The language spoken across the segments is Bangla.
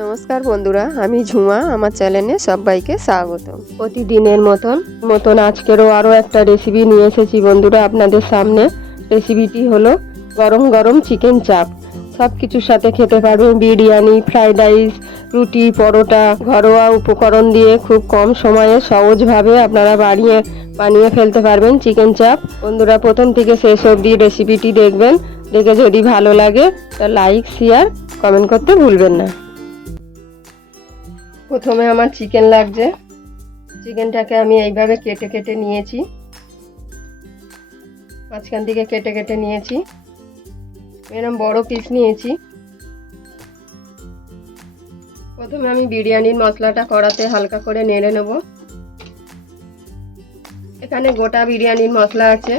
নমস্কার বন্ধুরা, আমি ঝুমা। আমার চ্যানেলে সবাইকে স্বাগত। প্রতিদিনের মতন আজকেরও আরও একটা রেসিপি নিয়ে এসেছি বন্ধুরা আপনাদের সামনে। রেসিপিটি হলো গরম গরম চিকেন চাপ। সব কিছুর সাথে খেতে পারবেন, বিরিয়ানি, ফ্রাইড রাইস, রুটি, পরোটা। ঘরোয়া উপকরণ দিয়ে খুব কম সময়ে সহজভাবে আপনারা বানিয়ে ফেলতে পারবেন চিকেন চাপ। বন্ধুরা প্রথম থেকে শেষ অবধি রেসিপিটি দেখবেন। দেখে যদি ভালো লাগে তা লাইক, শেয়ার, কমেন্ট করতে ভুলবেন না। প্রথমে আমার চিকেন লাগছে। চিকেনটাকে আমি এইভাবে কেটে কেটে নিয়েছি, মাঝখান থেকে কেটে কেটে নিয়েছি। এরকম বড় পিস নিয়েছি। প্রথমে আমি বিরিয়ানির মশলাটা কড়াতে হালকা করে নেড়ে নেব। এখানে গোটা বিরিয়ানির মশলা আছে।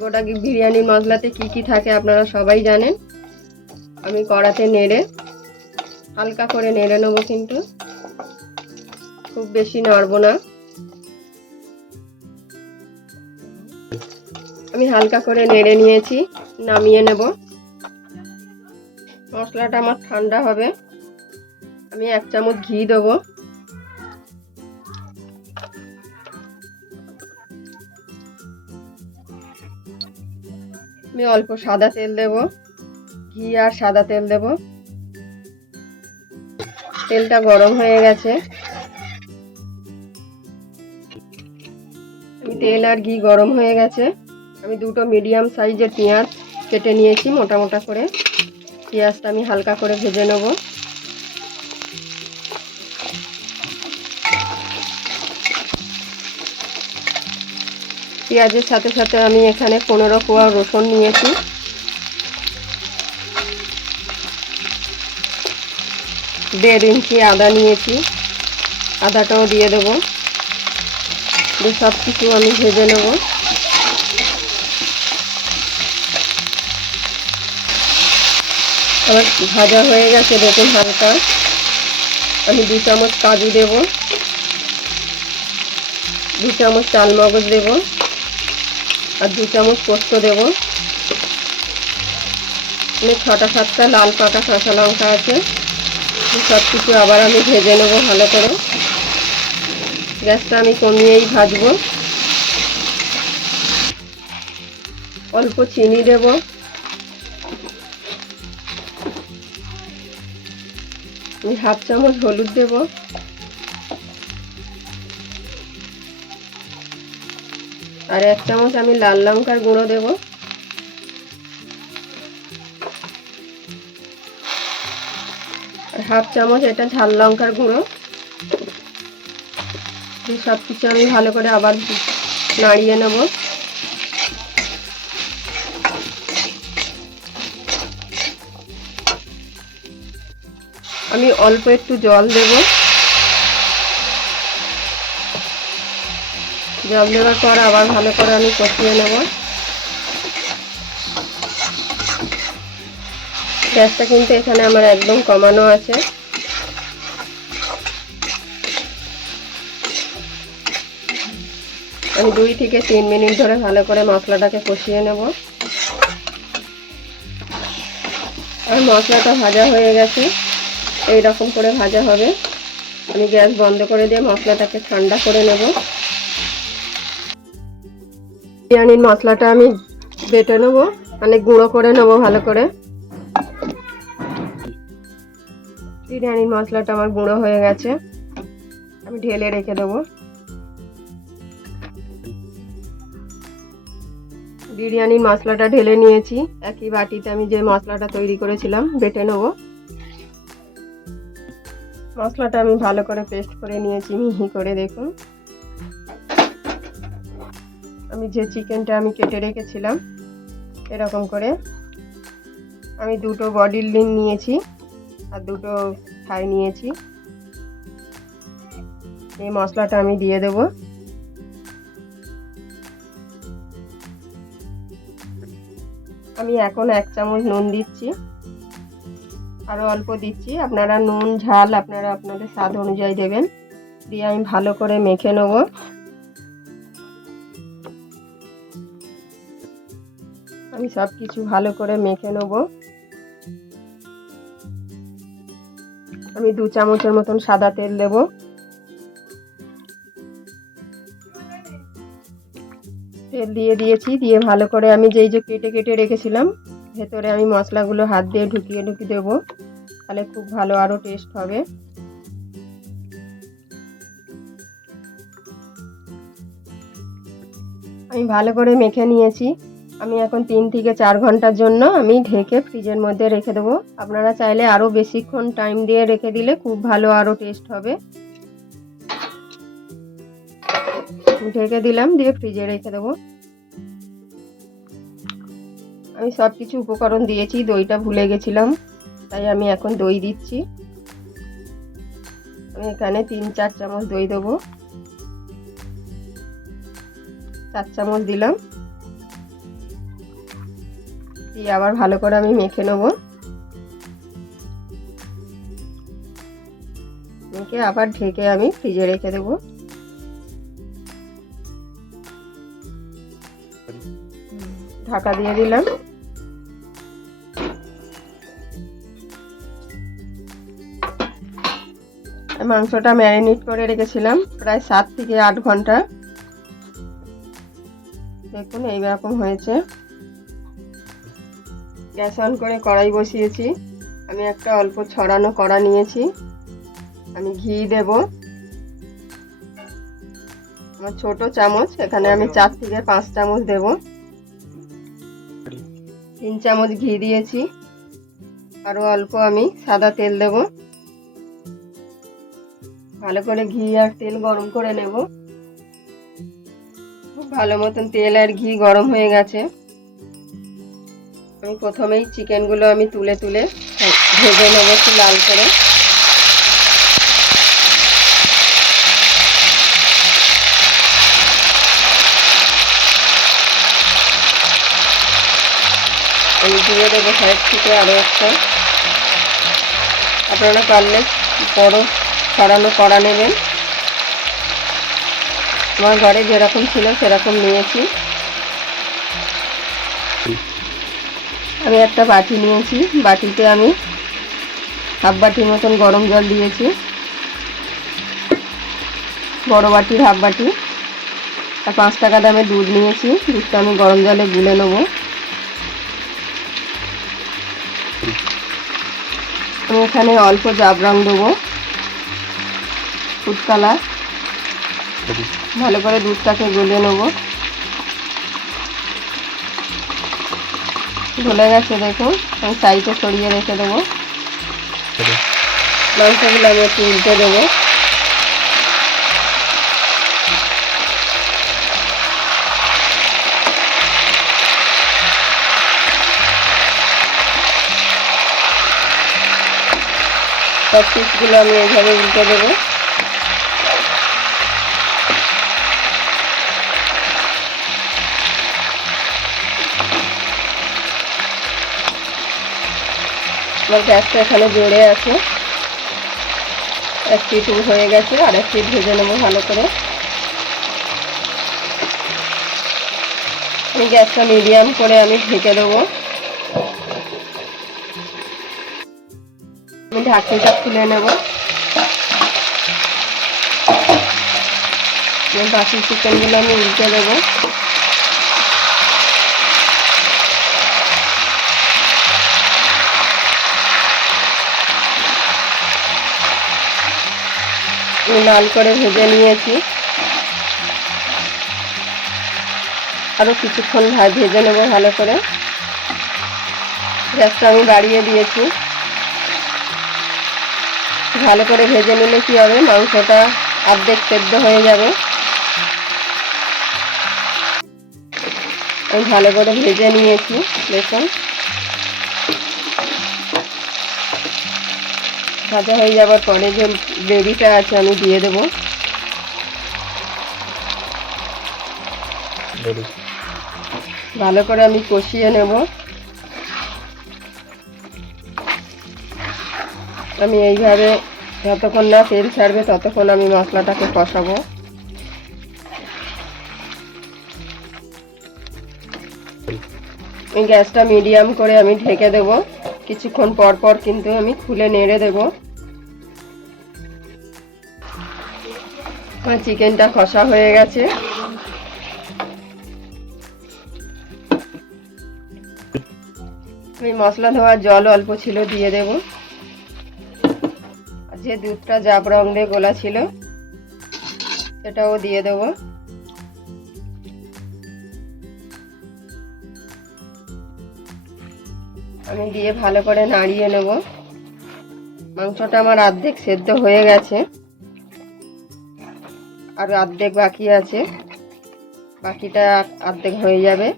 গোটা বিরিয়ানির মশলাতে কি কি থাকে আপনারা সবাই জানেন। আমি কড়াতে নেড়ে হালকা করে নেড়ে নেব, কিন্তু খুব বেশি নাড়ব না। আমি হালকা করে নেড়ে নিয়েছি, নামিয়ে নেব। মশলাটা আমার ঠান্ডা হবে। আমি 1 চামচ ঘি দেবো। আমি অল্প সাদা তেল দেব। ঘি আর সাদা তেল দেব। তেলটা গরম হয়ে গেছে। তেল আর ঘি গরম হয়ে গেছে। আমি দুটো মিডিয়াম সাইজের পেঁয়াজ কেটে নিয়েছি মোটা মোটা করে। পেঁয়াজটা আমি হালকা করে ভেজে নেব। পেঁয়াজের সাথে সাথে আমি এখানে 15 কোয়া রসুন নিয়েছি। দেড় ইঞ্চি আদা নিয়েছি, আদাটাও দিয়ে দেবো। সব কিছু আমি ভেজে নেব। আমার ভাজা হয়ে গেছে দেখুন হালকা। আমি 2 চামচ কাজু দেব, 2 চামচ চালমগজ দেব, আর 2 চামচ পোস্ত দেব। 6টা 7টা লাল পাকা কাঁচা লঙ্কা আছে। সব কিছু আবার আমি ভেজে নেব ভালো করে। গ্যাসটা আমি কমিয়েই ভাজবো। অল্প চিনি দেব। আমি 1/2 চামচ হলুদ দেব। আর 1 চামচ আমি লাল লঙ্কার গুঁড়ো দেব। আর 1/2 চামচ এটা ঝাল লঙ্কার গুঁড়ো। সব কিছু আমি ভালো করে আবার নাড়িয়ে নেব। আমি অল্প একটু জল দেব। জল দেওয়ার পর আবার ভালো করে আমি কষিয়ে নেব। গ্যাসটা কিন্তু এখানে আমার একদম কমানো আছে। আমি 2 থেকে 3 মিনিট ধরে ভালো করে মশলাটাকে কষিয়ে নেব। আর মশলাটা ভাজা হয়ে গেছে, এই রকম করে ভাজা হবে। আমি গ্যাস বন্ধ করে দিয়ে মশলাটাকে ঠান্ডা করে নেব। বিরিয়ানির মশলাটা আমি বেটে নেব, মানে গুঁড়ো করে নেব ভালো করে। বিরিয়ানির মশলাটা আমার গুঁড়ো হয়ে গেছে। আমি ঢেলে রেখে দেবো। বিরিয়ানির মশলাটা ঢেলে নিয়েছি। একই বাটিতে আমি যে মশলাটা তৈরি করেছিলাম বেটে নেব। মশলাটা আমি ভালো করে পেস্ট করে নিয়েছি মিহি করে, দেখুন। আমি যে চিকেনটা আমি কেটে রেখেছিলাম এরকম করে, আমি 2টো বডির লিং নিয়েছি আর 2টো থাই নিয়েছি। এই মশলাটা আমি দিয়ে দেব। আমি এখন 1 চামচ নুন দিচ্ছি, আরও অল্প দিচ্ছি। আপনারা নুন ঝাল আপনারা আপনাদের স্বাদ অনুযায়ী দেবেন। দিয়ে আমি ভালো করে মেখে নেব। আমি সব কিছু ভালো করে মেখে নেব। আমি 2 চামচের মতন সাদা তেল দেব। তেল দিয়ে দিয়েছি, দিয়ে ভালো করে আমি যেই যে কেটে কেটে রেখেছিলাম ভেতরে আমি মশলাগুলো হাত দিয়ে ঢুকিয়ে দেবো, তাহলে খুব ভালো আরও টেস্ট হবে। আমি ভালো করে মেখে নিয়েছি। আমি এখন 3 থেকে 4 ঘন্টার জন্য আমি ঢেকে ফ্রিজের মধ্যে রেখে দেবো। আপনারা চাইলে আরও বেশিক্ষণ টাইম দিয়ে রেখে দিলে খুব ভালো আরও টেস্ট হবে। ঢেকে দিলাম, দিয়ে ফ্রিজে রেখে দেবো। আমি সব কিছু উপকরণ দিয়েছি, দইটা ভুলে গেছিলাম, তাই আমি এখন দই দিচ্ছি। আমি এখানে 3-4 চামচ দই দেবো। 4 চামচ দিলাম, দিয়ে আবার ভালো করে আমি মেখে নেব। মেখে আবার ঢেকে আমি ফ্রিজে রেখে দেবো। ঢাকা দিয়ে দিলাম। মাংসটা ম্যারিনেট করে রেখেছিলাম প্রায় 7 থেকে 8 ঘন্টা। দেখুন এইরকম হয়েছে। গ্যাস অন করে কড়াই বসিয়েছি। আমি একটা অল্প ছড়ানো কড়া নিয়েছি। আমি ঘি দেব। আমার ছোট চামচ, এখানে আমি 4 থেকে 5 চামচ দেব। 3 চামচ ঘি দিয়েছি। আরও অল্প আমি সাদা তেল দেব। ভালো করে ঘি আর তেল গরম করে নেব। খুব ভালো মতন তেল আর ঘি গরম হয়ে গেছে। আমি প্রথমেই চিকেনগুলো আমি তুলে তুলে ভেজে নেব একটু লাল করে। আমি দিয়ে দেবো সাইড থেকে আরও একটা। আপনারা পারলে বড় ছড়ানো কড়া নেবেন। আমার ঘরে যেরকম ছিল সেরকম নিয়েছি। আমি একটা বাটি নিয়েছি, বাটিতে আমি হাফ বাটির মতন গরম জল দিয়েছি। বড় বাটির হাফ বাটি। আর 5 টাকা দামে দুধ নিয়েছি, দুধটা আমি গরম জলে গুলে নেব। আমি এখানে অল্প জাফরান দেবো, ফুড কালার। ভালো করে দুধটাকে গুলে নেব। গলে গেছে দেখুন, আমি সাইডে সরিয়ে রেখে দেবো। মাংসগুলো আমি একটু উল্টে দেবো। সব পিসগুলো আমি এইভাবে উল্টে দেবো। আমার গ্যাসটা এখানে জোরে আছে। 1 পিঠ হয়ে গেছে, আর 1 পিঠ ভেজে নেবো ভালো করে। আমি গ্যাসটা মিডিয়াম করে আমি ঢেকে দেবো। আমি ঢাকনিটা খুলে নেব। বাকি চিকেনগুলো আমি উল্টে দেবো। লাল করে ভেজে নিয়েছি। আরও কিছুক্ষণ ভেজে নেবো ভালো করে। গ্যাসটা আমি বাড়িয়ে দিয়েছি। ভালো করে ভেজে নিলে কি হবে, মাংসটা অর্ধেক সেদ্ধ হয়ে যাবে। আমি ভালো করে ভেজে নিয়েছি দেখুন। ভাজা হয়ে যাওয়ার পরে যে গ্রেভিটা আছে আমি দিয়ে দেবো। ভালো করে আমি কষিয়ে নেব। আমি এইভাবে যতক্ষণ না তেল ছাড়বে ততক্ষণ আমি মশলাটাকে কষাবো। এই গ্যাসটা মিডিয়াম করে আমি ঢেকে দেব। কিছুক্ষণ পর পর কিন্তু আমি খুলে নেড়ে দেব। আমার চিকেনটা কষা হয়ে গেছে। ওই মশলা ধোয়ার জল অল্প ছিল, দিয়ে দেব। যে দুধটা জাফরং দিয়ে গোলা ছিল সেটাও দিয়ে দেব। আমি দিয়ে ভালো করে নাড়িয়ে নেব। মাংসটা আমার অর্ধেক সেদ্ধ হয়ে গেছে, আর অর্ধেক বাকি আছে, বাকিটা অর্ধেক হয়ে যাবে।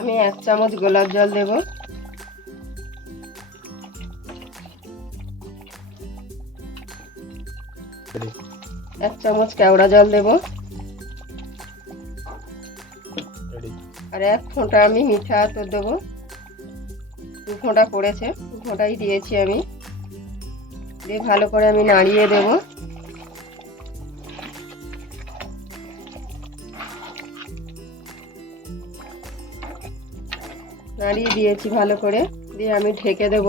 আমি 1 চামচ গোলাপ জল দেব। এক চামচ কেওড়া জল দেব। আর 1 ফোঁটা আমি মিঠা আতর দেবো। 2 ফোঁটা পড়েছে, 2 ফোঁটাই দিয়েছি আমি। দিয়ে ভালো করে আমি নাড়িয়ে দেব। নাড়িয়ে দিয়েছি ভালো করে, দিয়ে আমি ঢেকে দেব।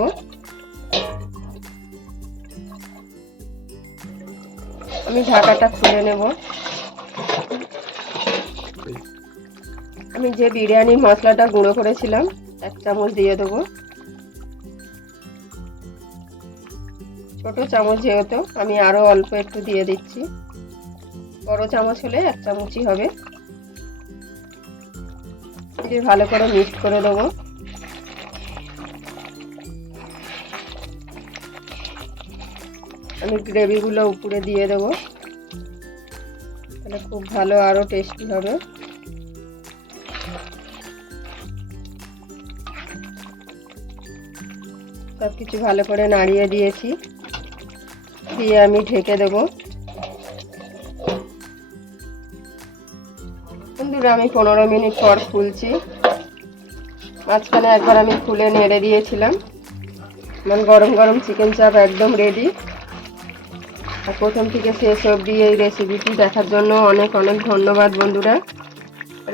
আমি ঢাকাটা খুলে নেব। আমি যে বিরিয়ানির মশলাটা গুঁড়ো করেছিলাম 1 চামচ দিয়ে দেবো। ছোট চামচ যেহেতু আমি আরো অল্প একটু দিয়ে দিচ্ছি। বড় চামচ হলে 1 চামচই হবে। দিয়ে ভালো করে মিক্স করে দেবো। আমি গ্রেভিগুলো উপরে দিয়ে দেবো, তাহলে খুব ভালো আরো টেস্টি হবে। সব কিছু ভালো করে নাড়িয়ে দিয়েছি, দিয়ে আমি ঢেকে দেবো। বন্ধুরা, আমি 15 মিনিট পর খুলছি। মাঝখানে একবার আমি খুলে নেড়ে দিয়েছিলাম। আমার গরম গরম চিকেন চাপ একদম রেডি। আর প্রথম থেকে শেষ অবধি এই রেসিপিটি দেখার জন্য অনেক অনেক ধন্যবাদ বন্ধুরা।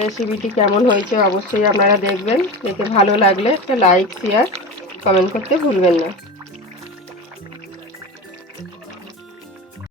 রেসিপিটি কেমন হয়েছে অবশ্যই আপনারা দেখবেন। দেখে ভালো লাগলে একটা লাইক, শেয়ার, কমেন্ট করতে ভুলবেন না।